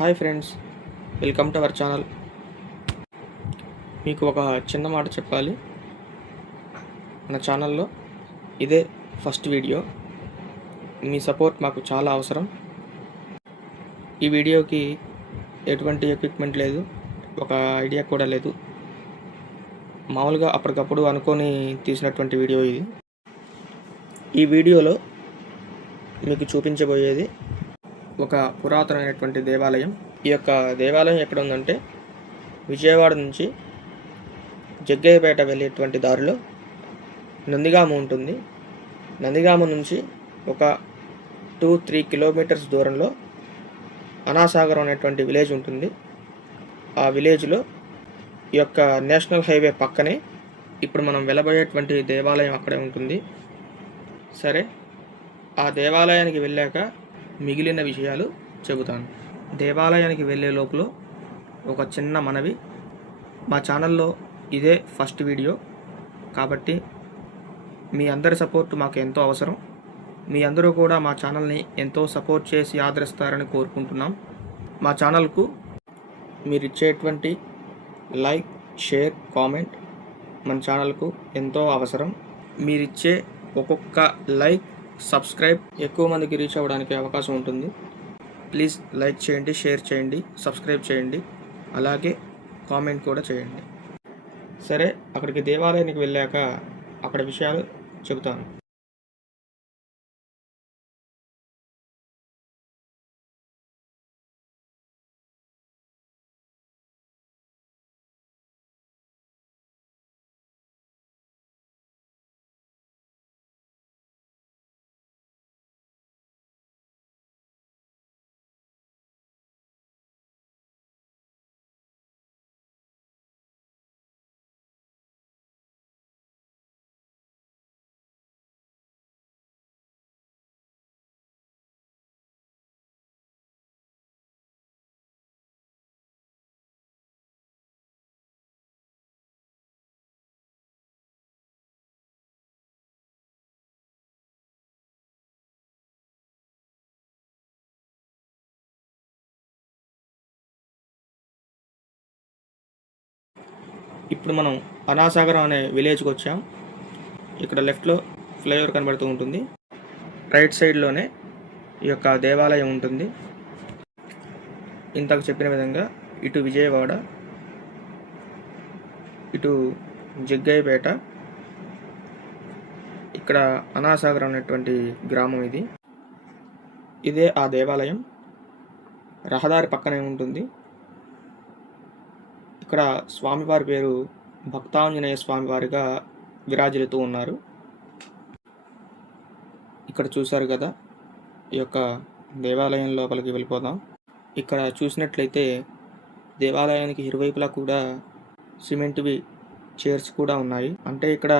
Hi friends, welcome to our channel. మీకు ఒక చిన్న మాట చెప్పాలి. మన ఛానల్లో ఇదే ఫస్ట్ వీడియో. మీ సపోర్ట్ మాకు చాలా అవసరం. ఈ వీడియోకి ఎటువంటి ఎక్విప్మెంట్ లేదు, ఒక ఐడియా కూడా లేదు. మామూలుగా అప్పటికప్పుడు అనుకొని తీసినటువంటి వీడియో ఇది. ఈ వీడియోలో మీకు చూపించబోయేది ఒక పురాతనమైనటువంటి దేవాలయం. ఈ యొక్క దేవాలయం ఎక్కడ ఉందంటే విజయవాడ నుంచి జగ్గయ్యపేట వెళ్ళేటువంటి దారిలో నందిగామ ఉంటుంది. నందిగామ నుంచి ఒక 2-3 కిలోమీటర్స్ దూరంలో అనాసాగరం అనేటువంటి విలేజ్ ఉంటుంది. ఆ విలేజ్లో ఈ యొక్క నేషనల్ హైవే పక్కనే ఇప్పుడు మనం వెళ్ళబోయేటువంటి దేవాలయం అక్కడే ఉంటుంది. సరే, ఆ దేవాలయానికి వెళ్ళాక మిగిలిన విషయాలు చెబుతాను. దేవాలయానికి వెళ్ళే లోపల ఒక చిన్న మనవి. మా ఛానల్లో ఇదే ఫస్ట్ వీడియో కాబట్టి మీ అందరి సపోర్ట్ మాకు ఎంతో అవసరం. మీ అందరూ కూడా మా ఛానల్ని ఎంతో సపోర్ట్ చేసి ఆదరిస్తారని కోరుకుంటున్నాం. మా ఛానల్కు మీరు ఇచ్చేటువంటి లైక్, షేర్, కామెంట్ మన ఛానల్కు ఎంతో అవసరం. మీరిచ్చే ఒక్కొక్క లైక్, సబ్స్క్రైబ్ ఎక్కువ మందికి రీచ్ అవ్వడానికి అవకాశం ఉంటుంది. ప్లీజ్ లైక్ చేయండి, షేర్ చేయండి, సబ్స్క్రైబ్ చేయండి, అలాగే కామెంట్ కూడా చేయండి. సరే, అక్కడికి దేవాలయానికి వెళ్ళాక అక్కడ విషయాలు చెబుతాను. ఇప్పుడు మనం అనాసాగరం అనే విలేజ్కి వచ్చాం. ఇక్కడ లెఫ్ట్లో ఫ్లైఓవర్ కనబడుతూ ఉంటుంది. రైట్ సైడ్లోనే ఈ యొక్క దేవాలయం ఉంటుంది. ఇంతకు చెప్పిన విధంగా ఇటు విజయవాడ, ఇటు జగ్గయ్యపేట, ఇక్కడ అనాసాగరం అనేటువంటి గ్రామం ఇది. ఇదే ఆ దేవాలయం. రహదారి పక్కనే ఉంటుంది. ఇక్కడ స్వామివారి పేరు భక్తాంజనేయ స్వామివారిగా విరాజిల్లుతూ ఉన్నారు. ఇక్కడ చూశారు కదా, ఈ యొక్క దేవాలయం లోపలికి వెళ్ళిపోదాం. ఇక్కడ చూసినట్లయితే దేవాలయానికి ఇరువైపులా కూడా సిమెంట్వి చైర్స్ కూడా ఉన్నాయి. అంటే ఇక్కడ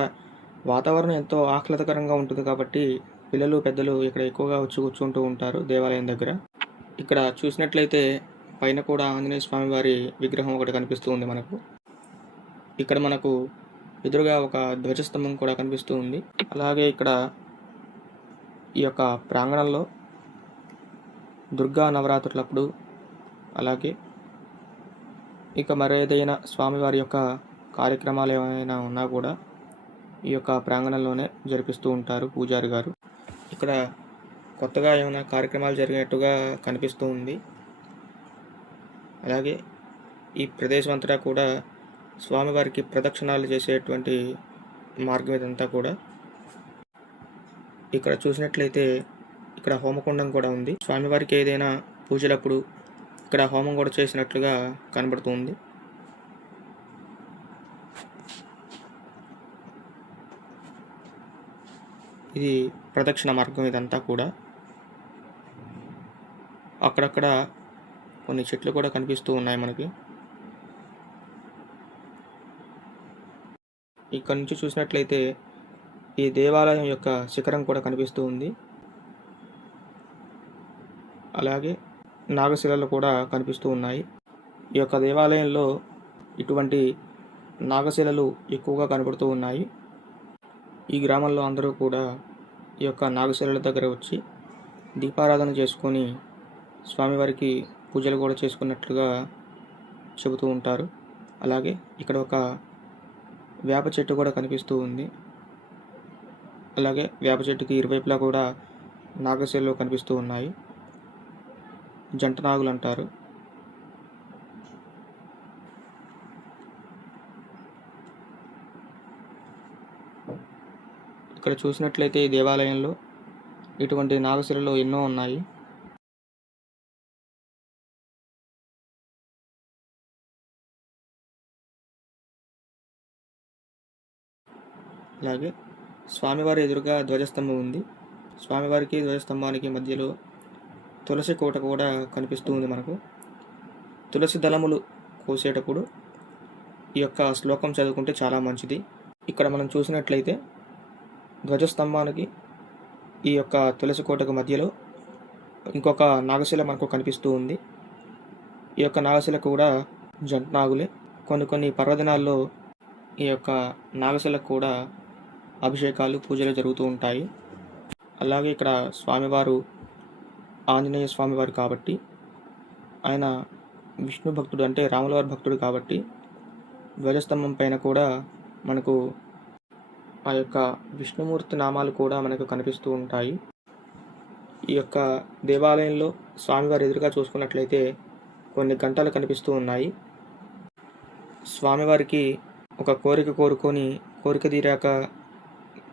వాతావరణం ఎంతో ఆహ్లాదకరంగా ఉంటుంది కాబట్టి పిల్లలు, పెద్దలు ఇక్కడ ఎక్కువగా వచ్చి కూర్చుంటూ ఉంటారు దేవాలయం దగ్గర. ఇక్కడ చూసినట్లయితే పైన కూడా ఆంజనేయ స్వామి వారి విగ్రహం ఒకటి కనిపిస్తూ ఉంది మనకు. ఇక్కడ మనకు ఎదురుగా ఒక ధ్వజస్తంభం కూడా కనిపిస్తూ ఉంది. అలాగే ఇక్కడ ఈ యొక్క ప్రాంగణంలో దుర్గా నవరాత్రులప్పుడు, అలాగే ఇక మరేదైనా స్వామివారి యొక్క కార్యక్రమాలు ఏమైనా ఉన్నా కూడా ఈ యొక్క ప్రాంగణంలోనే జరిపిస్తూ ఉంటారు పూజారి గారు. ఇక్కడ కొత్తగా ఏమైనా కార్యక్రమాలు జరిగినట్టుగా కనిపిస్తూ ఉంది. అలాగే ఈ ప్రదేశం అంతటా కూడా స్వామివారికి ప్రదక్షిణాలు చేసేటువంటి మార్గం ఇదంతా కూడా. ఇక్కడ చూసినట్లయితే ఇక్కడ హోమకుండం కూడా ఉంది. స్వామివారికి ఏదైనా పూజలప్పుడు ఇక్కడ హోమం కూడా చేసినట్లుగా కనబడుతుంది. ఇది ప్రదక్షిణ మార్గం ఇదంతా కూడా. అక్కడక్కడ కొన్ని చెట్లు కూడా కనిపిస్తూ ఉన్నాయి మనకి. ఇక్కడ నుంచి చూసినట్లయితే ఈ దేవాలయం యొక్క శిఖరం కూడా కనిపిస్తూ ఉంది. అలాగే నాగశిలలు కూడా కనిపిస్తూ ఉన్నాయి. ఈ యొక్క దేవాలయంలో ఇటువంటి నాగశిలలు ఎక్కువగా కనబడుతూ ఉన్నాయి. ఈ గ్రామంలో అందరూ కూడా ఈ యొక్క నాగశిలల దగ్గర వచ్చి దీపారాధన చేసుకొని స్వామివారికి పూజలు కూడా చేసుకున్నట్లుగా చెబుతూ ఉంటారు. అలాగే ఇక్కడ ఒక వేప చెట్టు కూడా కనిపిస్తూ ఉంది. అలాగే వేప చెట్టుకి ఇరువైపులా కూడా నాగశిలలు కనిపిస్తూ ఉన్నాయి. జంట నాగులు అంటారు. ఇక్కడ చూసినట్లయితే ఈ దేవాలయంలో ఇటువంటి నాగశిలలు ఎన్నో ఉన్నాయి. అలాగే స్వామివారి ఎదురుగా ధ్వజస్తంభం ఉంది. స్వామివారికి ధ్వజస్తంభానికి మధ్యలో తులసి కోట కూడా కనిపిస్తూ ఉంది మనకు. తులసి దళములు కోసేటప్పుడు ఈ యొక్క శ్లోకం చదువుకుంటే చాలా మంచిది. ఇక్కడ మనం చూసినట్లయితే ధ్వజస్తంభానికి ఈ యొక్క తులసి కోటకు మధ్యలో ఇంకొక నాగశిల మనకు కనిపిస్తూ ఉంది. ఈ యొక్క నాగశిల కూడా జంట నాగులే. కొన్ని పర్వదినాల్లో ఈ యొక్క నాగశిలకు కూడా అభిషేకాలు పూజలు జరుగుతూ ఉంటాయి. అలాగే ఇక్కడ స్వామివారు ఆంజనేయ స్వామివారు కాబట్టి ఆయన విష్ణు భక్తుడు, అంటే రాములవారి భక్తుడు కాబట్టి ధ్వజస్తంభం పైన కూడా మనకు ఆ యొక్క విష్ణుమూర్తి నామాలు కూడా మనకు కనిపిస్తూ ఉంటాయి. ఈ యొక్క దేవాలయంలో స్వామివారి ఎదురుగా చూసుకున్నట్లయితే కొన్ని గంటలు కనిపిస్తూ ఉన్నాయి. స్వామివారికి ఒక కోరిక కోరుకొని కోరిక తీరాక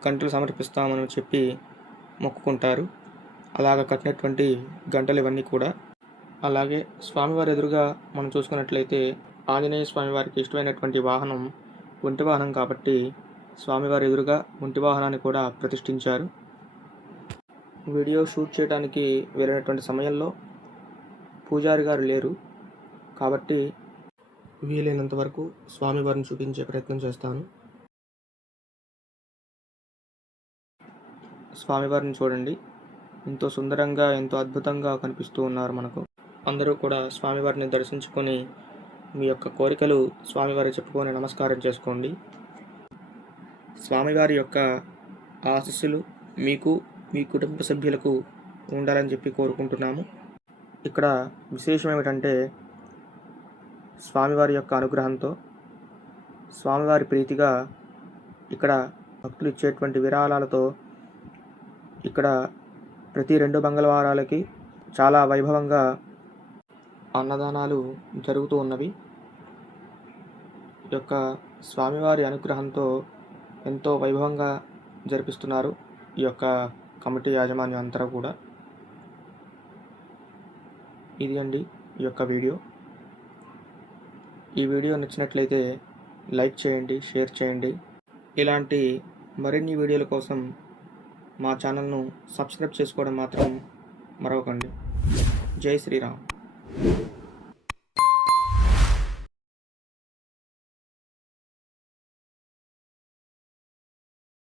గంటలు సమర్పిస్తామని చెప్పి మొక్కుకుంటారు. అలాగ కట్టినటువంటి గంటలు ఇవన్నీ కూడా. అలాగే స్వామివారి ఎదురుగా మనం చూసుకున్నట్లయితే ఆంజనేయ స్వామివారికి ఇష్టమైనటువంటి వాహనం ఒంటి వాహనం కాబట్టి స్వామివారి ఎదురుగా ఒంటి వాహనాన్ని కూడా ప్రతిష్ఠించారు. వీడియో షూట్ చేయడానికి వెళ్ళినటువంటి సమయంలో పూజారి గారు లేరు కాబట్టి వీలైనంత వరకు స్వామివారిని చూపించే ప్రయత్నం చేస్తాను. స్వామివారిని చూడండి, ఎంతో సుందరంగా ఎంతో అద్భుతంగా కనిపిస్తూ ఉన్నారు మనకు. అందరూ కూడా స్వామివారిని దర్శించుకొని మీ యొక్క కోరికలు స్వామివారికి చెప్పుకొని నమస్కారం చేసుకోండి. స్వామివారి యొక్క ఆశీస్సులు మీకు మీ కుటుంబ సభ్యులకు ఉండాలని చెప్పి కోరుకుంటున్నాము. ఇక్కడ విశేషం ఏమిటంటే స్వామివారి యొక్క అనుగ్రహంతో స్వామివారి ప్రీతిగా ఇక్కడ భక్తులు ఇచ్చేటువంటి విరాళాలతో ఇక్కడ ప్రతి 2 మంగళవారాలకి చాలా వైభవంగా అన్నదానాలు జరుగుతూ ఉన్నవి. ఈ యొక్క స్వామివారి అనుగ్రహంతో ఎంతో వైభవంగా జరిపిస్తున్నారు ఈ యొక్క కమిటీ యాజమాన్యం అంతా కూడా. ఇది అండి ఈ యొక్క వీడియో. ఈ వీడియో నచ్చినట్లయితే లైక్ చేయండి, షేర్ చేయండి. ఇలాంటి మరిన్ని వీడియోల కోసం మా ఛానల్ను సబ్స్క్రైబ్ చేసుకోవడం మాత్రం మరవకండి. జై శ్రీరామ్.